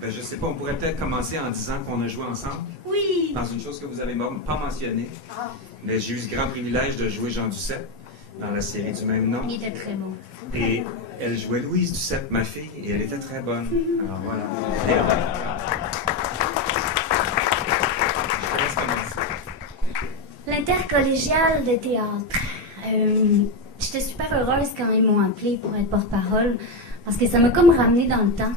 Ben, je sais pas, on pourrait peut-être commencer en disant qu'on a joué ensemble. Oui! Dans une chose que vous n'avez pas mentionnée. Ah. Mais j'ai eu ce grand privilège de jouer Jean Duceppe dans la série du même nom. Il était très bon. Et elle jouait Louise Duceppe, ma fille, et elle était très bonne. Alors voilà. Je laisse commencer. L'intercollégial de théâtre. J'étais super heureuse quand ils m'ont appelée pour être porte-parole, parce que ça m'a comme ramené dans le temps.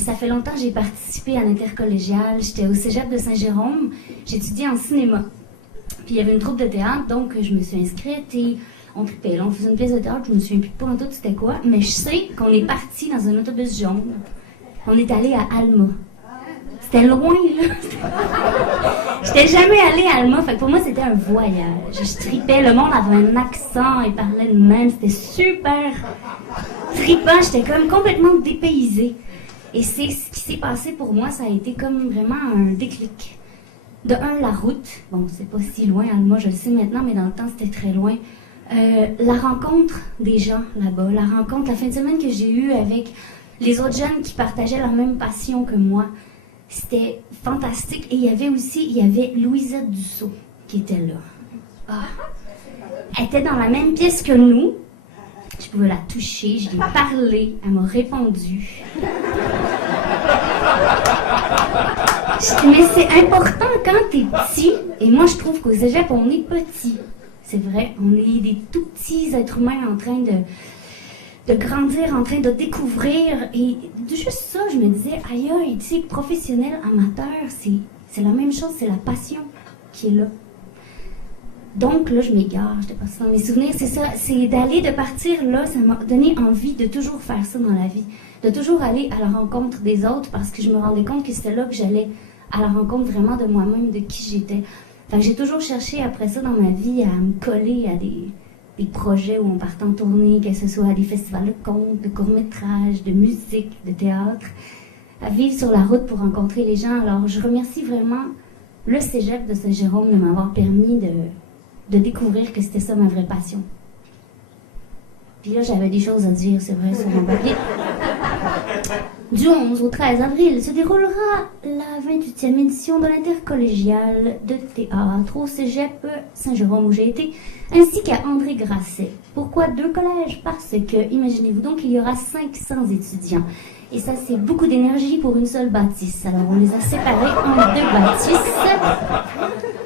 Ça fait longtemps que j'ai participé à l'intercollégial. J'étais au cégep de Saint-Jérôme. J'étudiais en cinéma. Puis il y avait une troupe de théâtre, donc je me suis inscrite et on tripait. Là, on faisait une pièce de théâtre, je me souviens plus pas en tout c'était quoi, mais je sais qu'on est parti dans un autobus jaune. On est allé à Alma. C'était loin, là. J'étais jamais allée à Alma, fait que pour moi, c'était un voyage. Je tripais, le monde avait un accent, il parlait de même, c'était super trippant, j'étais comme complètement dépaysée. Et c'est ce qui s'est passé pour moi, ça a été comme vraiment un déclic. De un, la route, bon, c'est pas si loin, Alma, je le sais maintenant, mais dans le temps, c'était très loin. La rencontre des gens là-bas, la fin de semaine que j'ai eue avec les autres jeunes qui partageaient la même passion que moi, c'était fantastique. Et il y avait Louisette Dussault qui était là. Ah. Elle était dans la même pièce que nous. Je pouvais la toucher, je lui ai parlé, elle m'a répondu. Mais c'est important quand t'es petit. Et moi, je trouve qu'au cégep, on est petit. C'est vrai, on est des tout petits êtres humains en train de grandir, en train de découvrir. Et juste ça, je me disais, aïe, aïe, tu sais, professionnel, amateur, c'est la même chose, c'est la passion qui est là. Donc là, je m'égare, j'étais partie dans mes souvenirs. C'est ça, c'est de partir là, ça m'a donné envie de toujours faire ça dans la vie. De toujours aller à la rencontre des autres parce que je me rendais compte que c'était là que j'allais à la rencontre vraiment de moi-même, de qui j'étais. Fait que j'ai toujours cherché après ça dans ma vie à me coller à des projets où on partait en tournée, que ce soit à des festivals de contes, de courts-métrages, de musique, de théâtre, à vivre sur la route pour rencontrer les gens. Alors je remercie vraiment le cégep de Saint-Jérôme de m'avoir permis de découvrir que c'était ça ma vraie passion. Puis là, j'avais des choses à dire, c'est vrai, sur mon papier. Du 11 au 13 avril se déroulera la 28e édition de l'intercollégial de théâtre au cégep Saint-Jérôme où j'ai été, ainsi qu'à André Grasset. Pourquoi 2 collèges? Parce que, imaginez-vous donc, il y aura 500 étudiants. Et ça, c'est beaucoup d'énergie pour une seule bâtisse. Alors, on les a séparés en 2 bâtisses.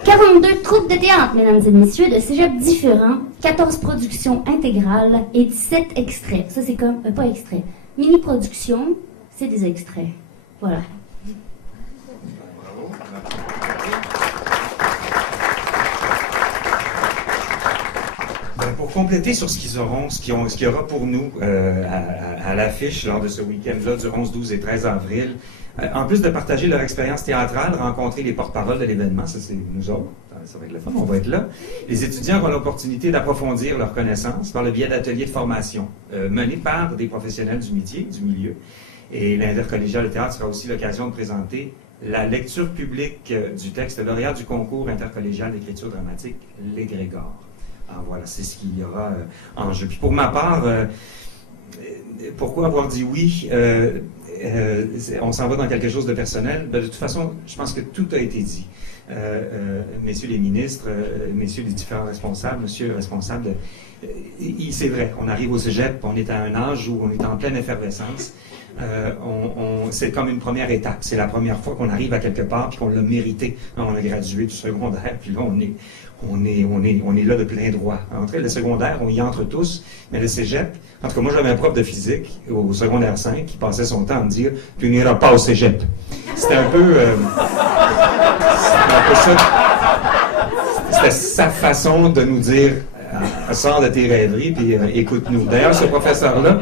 42 troupes de théâtre, mesdames et messieurs, de cégep différents, 14 productions intégrales et 17 extraits. Ça, c'est comme, pas extraits. Mini-production, c'est des extraits. Voilà. Pour compléter sur ce qu'ils auront, ce qu'il y aura pour nous à l'affiche lors de ce week-end-là du 11, 12 et 13 avril, en plus de partager leur expérience théâtrale, rencontrer les porte-paroles de l'événement, ça c'est nous autres, ça va être le fun, on va être là. Les étudiants auront l'opportunité d'approfondir leurs connaissances par le biais d'ateliers de formation menés par des professionnels du métier, du milieu. Et l'intercollégial de théâtre sera aussi l'occasion de présenter la lecture publique du texte lauréat du concours intercollégial d'écriture dramatique, Les Grégores. Alors voilà, c'est ce qu'il y aura en jeu. Puis pour ma part, pourquoi avoir dit oui? On s'en va dans quelque chose de personnel. Ben, de toute façon, je pense que tout a été dit. Messieurs les ministres, messieurs les différents responsables, monsieur le responsable, c'est vrai, on arrive au cégep, on est à un âge où on est en pleine effervescence. C'est comme une première étape. C'est la première fois qu'on arrive à quelque part puis qu'on l'a mérité. On a gradué du secondaire, puis là, on est là de plein droit. Entre le secondaire, on y entre tous, mais le cégep, en tout cas, moi, j'avais un prof de physique au secondaire 5 qui passait son temps à me dire « Tu n'iras pas au cégep ». C'était un peu ça. C'était sa façon de nous dire « Sors de tes rêveries, puis écoute-nous ». D'ailleurs, ce professeur-là,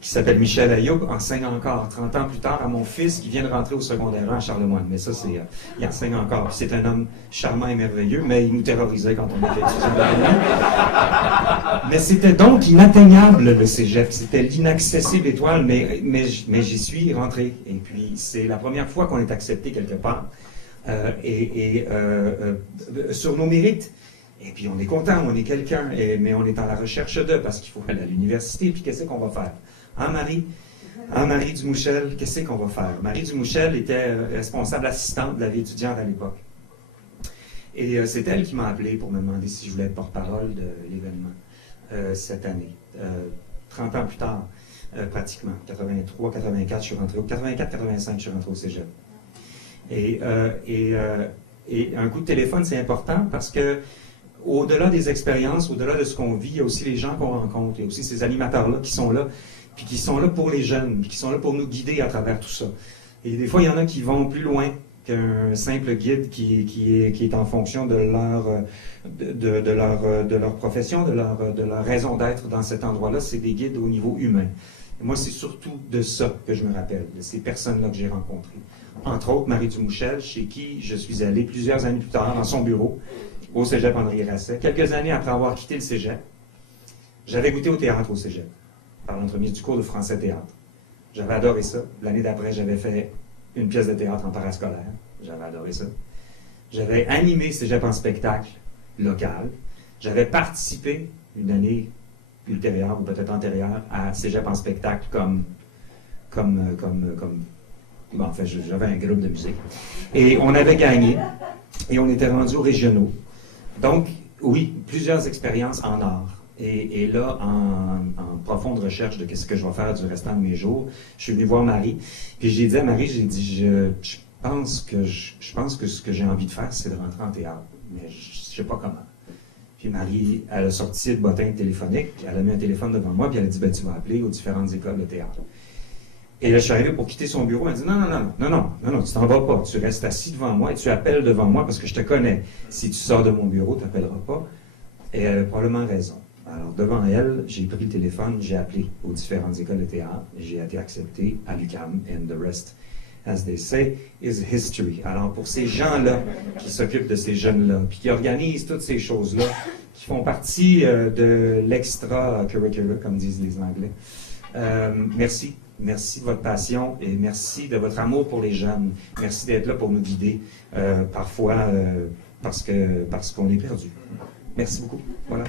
qui s'appelle Michel Ayoub, enseigne encore, 30 ans plus tard, à mon fils qui vient de rentrer au secondaire 1 à Charlemagne. Mais ça, il enseigne encore. C'est un homme charmant et merveilleux, mais il nous terrorisait quand on était étudiants. Mais c'était donc inatteignable, le cégep. C'était l'inaccessible étoile, mais j'y suis rentré. Et puis, c'est la première fois qu'on est accepté quelque part, sur nos mérites. Et puis, on est content, on est quelqu'un, mais on est en la recherche d'eux, parce qu'il faut aller à l'université, puis qu'est-ce qu'on va faire? Hein, Marie? Ah, Marie Dumouchel, qu'est-ce qu'on va faire? Marie Dumouchel était responsable assistante de la vie étudiante à l'époque. Et c'est elle qui m'a appelé pour me demander si je voulais être porte-parole de l'événement cette année. 30 ans plus tard, pratiquement. 83, 84, je suis rentré au 84, 85, je suis rentré au cégep. Et un coup de téléphone, c'est important parce que au-delà des expériences, au-delà de ce qu'on vit, il y a aussi les gens qu'on rencontre, il y a aussi ces animateurs-là qui sont là, puis qui sont là pour les jeunes, puis qui sont là pour nous guider à travers tout ça. Et des fois, il y en a qui vont plus loin qu'un simple guide qui est en fonction de leur profession, de leur raison d'être dans cet endroit-là. C'est des guides au niveau humain. Et moi, c'est surtout de ça que je me rappelle, de ces personnes-là que j'ai rencontrées. Entre autres, Marie Dumouchel, chez qui je suis allé plusieurs années plus tard dans son bureau, au cégep André Rasset. Quelques années après avoir quitté le cégep, j'avais goûté au théâtre au cégep, par l'entremise du cours de français-théâtre. J'avais adoré ça. L'année d'après, j'avais fait une pièce de théâtre en parascolaire. J'avais adoré ça. J'avais animé cégep en spectacle local. J'avais participé une année ultérieure, ou peut-être antérieure, à cégep en spectacle bon, en fait, j'avais un groupe de musique. Et on avait gagné. Et on était rendus aux régionaux. Donc, oui, plusieurs expériences en art. Et là, en profonde recherche de ce que je vais faire du restant de mes jours, je suis venu voir Marie. Puis j'ai dit à Marie, je pense que ce que j'ai envie de faire, c'est de rentrer en théâtre. Mais je ne sais pas comment. Puis Marie, elle a sorti le bottin téléphonique, elle a mis un téléphone devant moi, puis elle a dit, ben, tu vas appeler aux différentes écoles de théâtre. Et là, je suis arrivé pour quitter son bureau. Elle dit, non, tu t'en vas pas. Tu restes assis devant moi et tu appelles devant moi parce que je te connais. Si tu sors de mon bureau, tu n'appelleras pas. Et elle a probablement raison. Alors, devant elle, j'ai pris le téléphone, j'ai appelé aux différentes écoles de théâtre. J'ai été accepté à l'UQAM. And the rest, as they say, is history. Alors, pour ces gens-là qui s'occupent de ces jeunes-là, puis qui organisent toutes ces choses-là, qui font partie de l'extra-curricular, comme disent les Anglais, merci. Merci de votre passion et merci de votre amour pour les jeunes. Merci d'être là pour nous guider, parfois parce qu'on est perdu. Merci beaucoup. Voilà.